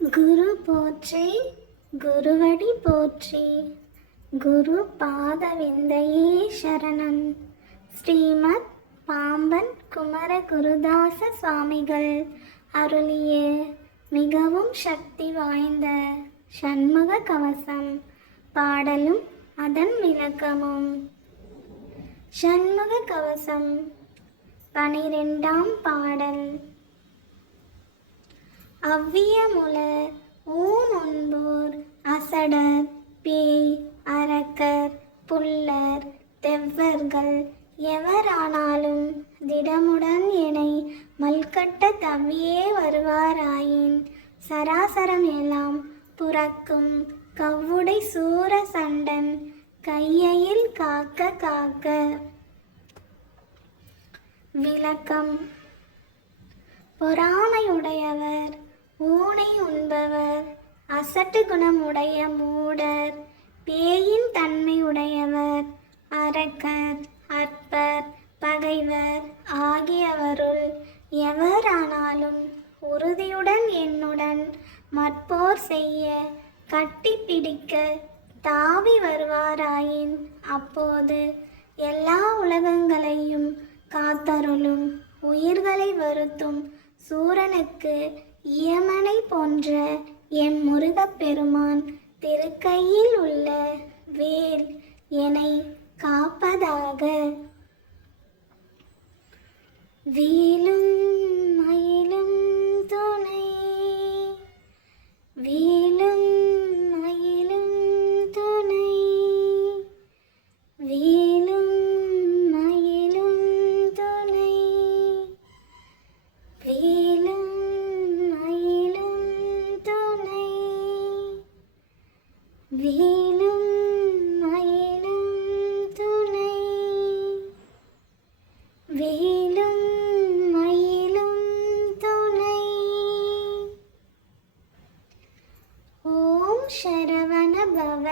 குரு போற்றி, குருவடி போற்றி, குரு பாத விந்தையே சரணம். ஸ்ரீமத் பாம்பன் குமர குருதாச சுவாமிகள் அருளிய மிகவும் சக்தி வாய்ந்த சண்முக கவசம் பாடலும் அதன் விளக்கமும். சண்முக கவசம் 12ஆம் பாடல். அவ்வியமுல ஊன் உண்போர் அசடர் பேய் அரக்கர் புல்லர் தெவ்வர்கள் எவரானாலும் திடமுடன் எனை மல்கட்ட தவ்வியே வருவாராயின் சராசரம் எல்லாம் புறக்கும் கவ்வுடை சூர சண்டன் கையில் காக்க காக்க. விளக்கம். பொறாமையுடையவர், ஊனை உண்பவர், அசட்டு குணமுடைய மூடர், பேயின் தன்மையுடையவர், அரக்கர், அற்பர், பகைவர் ஆகியவருள் எவரானாலும் உறுதியுடன் என்னுடன் மற்போர் செய்ய கட்டி பிடிக்க தாவி வருவாராயின் அப்போது எல்லா உலகங்களையும் காத்தருளும் உயிர்களை வருத்தும் சூரனுக்கு இயமனை போன்ற எம் முருகப்பெருமான் திருக்கையில் உள்ள வேல் என்னை காப்பதாக. வேலும் மயிலும் துணை, வேலும் மயிலும் துணை, வேலும் மயிலும் துணை, வேலும் மயிலும் துணை, வேலும் மயிலும் துணை, வேலும் மயிலும் துணை. ஓம் சரவண பவ.